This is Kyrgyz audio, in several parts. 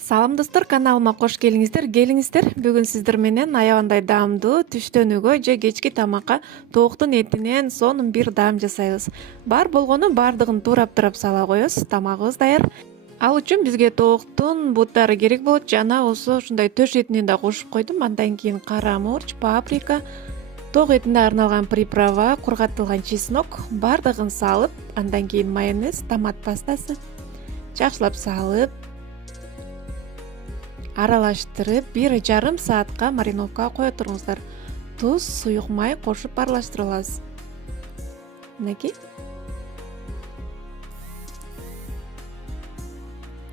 Салам достор, каналыма кош келиңиздер. Бүгүн сиздер менен аябандай даамдуу түштөнүүгө же кечки тамакка тооктун этинен сонун бир даам жасайбыз. Бар болгону баардыгын турап сала коебуз. Тамагыбыз даяр. Ал үчүн бизге тооктун буттары керек болот жана ушундай төш этинен да кошуп койдум. Андан кийин кара мурч, паприка, тоок этине арналган приправа, кургатылган чеснок баардыгын салып, андан кийин майонез, томат пастасы жакшылап салып, аралаштырып 1,5 саатка мариновкага кое туруңуздар. Туз, суюк май кошуп аралаштырып алабыз. Мынакей.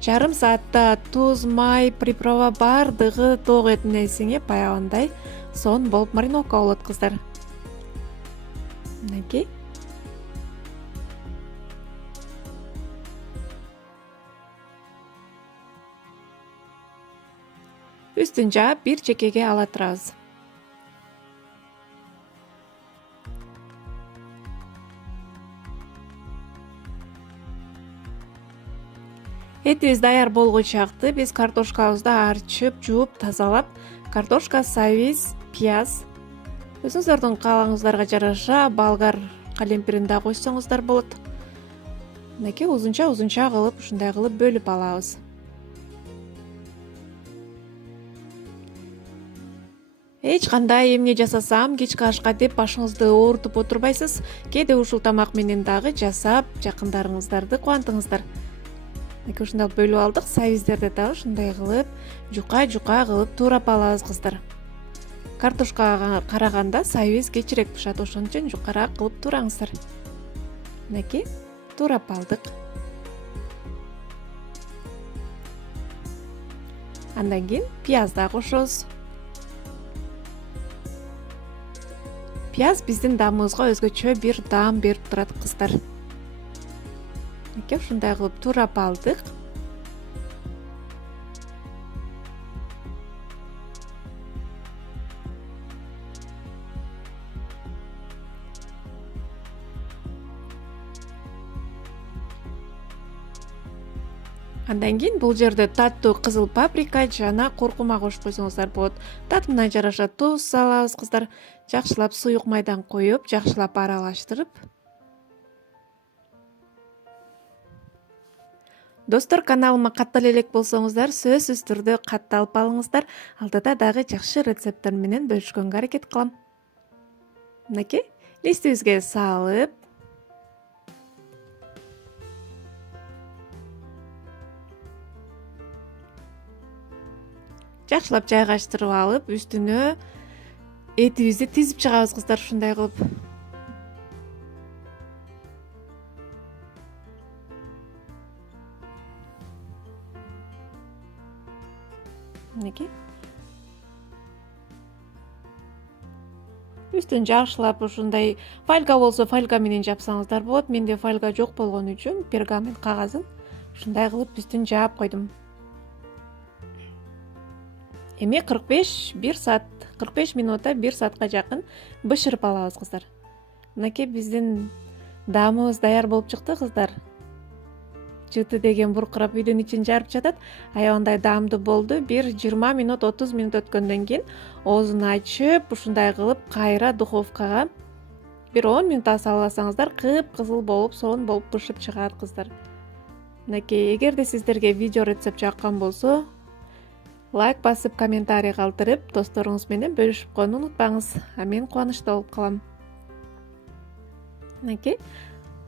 Жарым саатта туз, май, приправа баардыгы тоок этине сиңип аябандай сонун болуп мариновка болот кыздар. Мынакей. Үстүн жаап бир чекеге ала турабыз. Этибиз даяр болгон чакты биз картошкабызды арчып, жууп, тазалап, картошка, сабиз, пияз, өзүңүздөрдүн каалооңуздарга жараша болгар калемпирин да койсоңуздар болот. Мынакей узунча кылып, ушундай кылып бөлүп алабыз. Эч кандай эмне жасасам, кечки ашка деп башыңызды оорутуп отурбайсыз. Кээде ушул тамак менен дагы жасап, жакындарыңыздарды кубантыңыздар. Мынакей ушундай бөлүп алдык. Сабиздерди дагы ушундай кылып, жука кылып турап алабыз кыздар. Картошкага караганда сабиз кечирээк пышат, ошон үчүн жукарак кылып тураңыздар. Мынакей турап алдык. Андан кийин пияз да кошобуз. Пияз биздин даамыбызга өзгөчө бир даам берип турат кыздар. Мынакей ушундай кылып турап алдык. Андан кийин бул жерде таттуу кызыл паприка жана куркума кошуп койсоңуздар болот. Татына жараша туз салабыз кыздар. Жакшылап суюк майдан коюп, жакшылап аралаштырып. Достор, каналыма каттал элек болсоңуздар, сөзсүз түрдө катталып алыңыздар. Алдыда дагы жакшы рецепттер менен бөлүшкөнгө аракет кылам. Мынакей листибизге салып, жакшылап жайгаштырып алып, үстүнө этибизди тизип чыгабыз кыздар ушундай кылып. Мынакей. Үстүн жакшылап ушундай фольга болсо фольга менен жапсаңыздар болот. Менде фольга жок болгон үчүн пергамент кагазын ушундай кылып үстүн жаап койдум. Эми 45 минутта 1 саатка жакын бышырып алабыз кыздар. Мынакей биздин даамыбыз даяр болуп чыкты кыздар. Жыты деген буркурап үйдүн ичин жарып жатат. Аябандай даамдуу болду. 20 минут 30 минут өткөндөн кийин оозун ачып, ушундай кылып кайра духовкага 10 минутта салсаңыздар кып-кызыл болуп, сонун болуп бышып чыгат кыздар. Мынакей, эгерде сиздерге видео рецепт жаккан болсо, лайк басып, комментарий калтырып, досторуңуз менен бөлүшүп койууну унутпаңыз. Мен кубанычта болуп калам. Мынакей,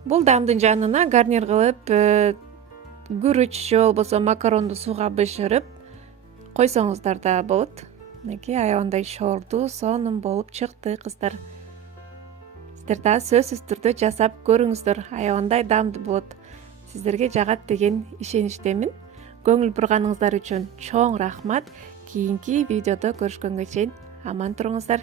бул даамдын жанына гарнир кылып, күрүч же болбосо макаронду сууга бышырып койсоңуздар да болот. Мынакей аябандай шордуу, сонун болуп чыкты кыздар. Сиздер да сөзсүз түрдө жасап көрүңүздөр. Аябандай даамдуу болот. Сиздерге жагат деген ишеничтемин. Көңүл бурганыңыздар үчүн чоң рахмат. Кийинки видеодо көрүшкөнгө чейин аман туруңуздар.